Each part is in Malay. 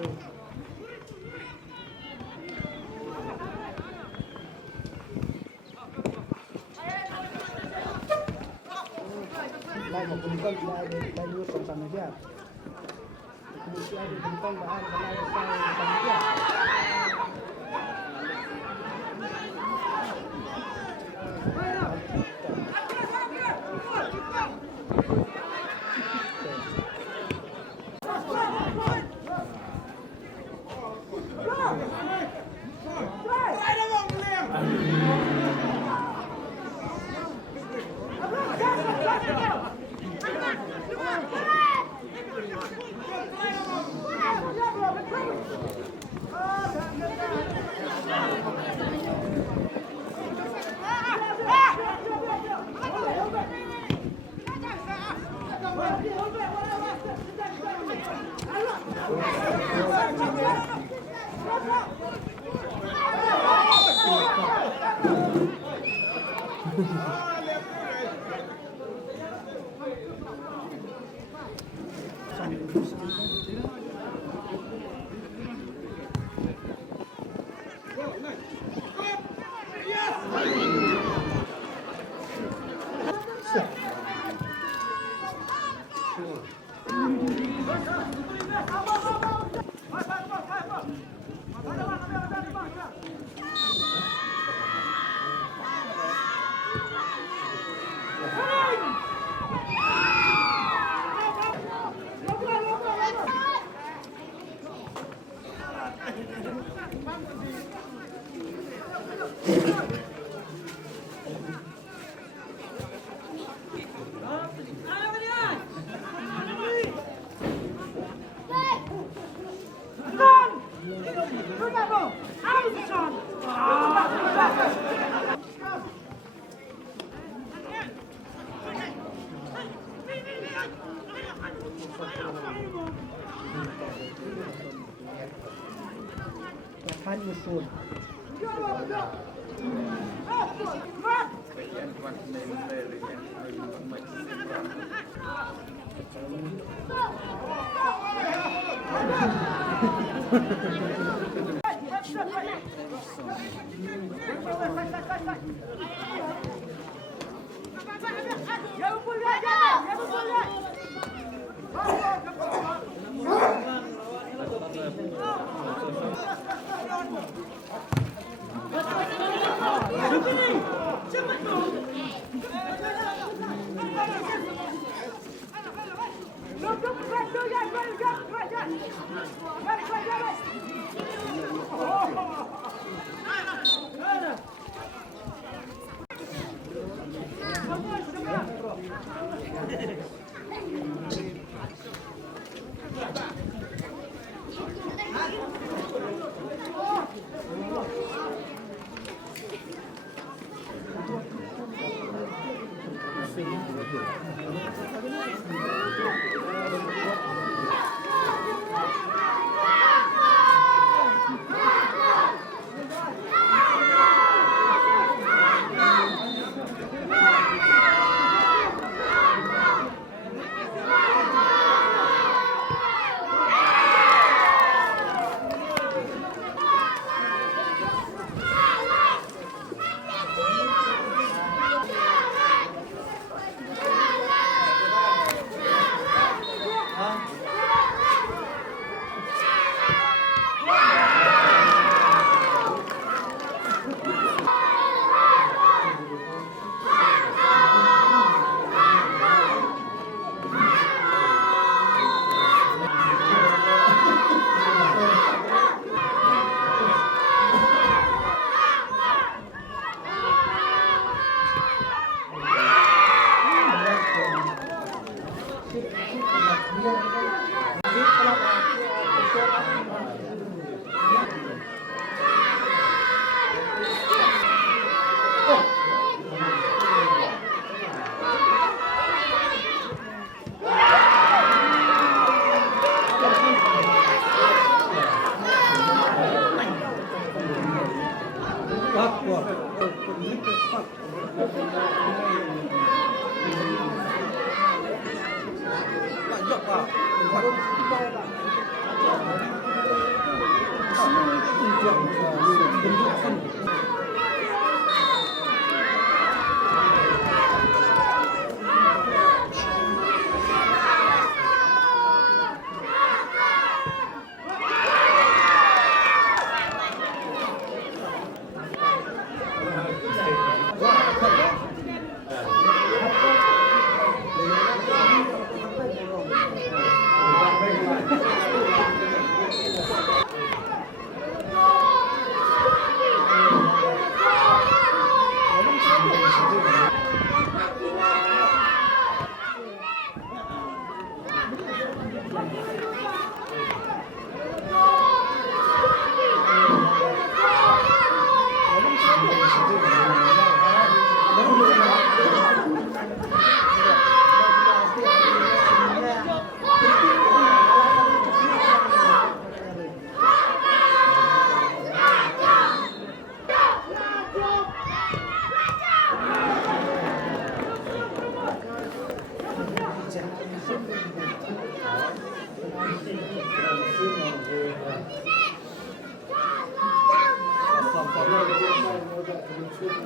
Lai một cùng con lai nuôi sống sắn chứ à? Cùng chị em cùng con và ai là lai sao sắn chứ à? Kan usul.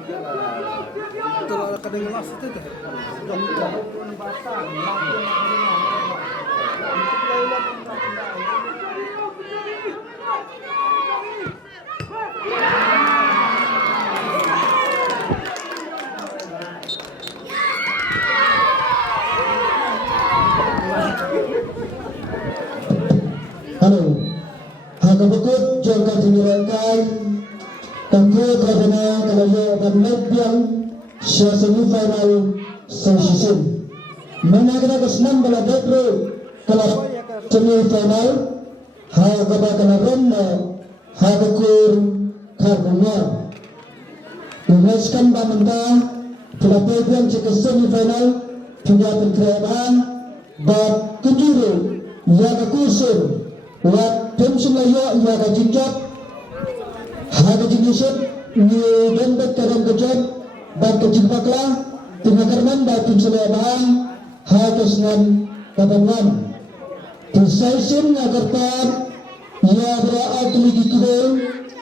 Itulah kadang wasit itu. Gambar pun batang, lagi nak dengar. Itu lewat Halo, hakabukut jangka tinirakan tangko kadana kalaya dan lebiang sa semifinal sa season. Managana kasnam bala debro kala semifinal hakaba kala ronno hakakur karbunga. Tugaskan bamanta pelapegan sa semifinal tunjatan kreaban bab kejuru yaga kusur wat pension layo yaga jinjat haga jinisip ni bendet kadang kejap bab kejimpaklah tingakarman bab pension layo haga senam kabangan Precising agar tak ia beraat lagi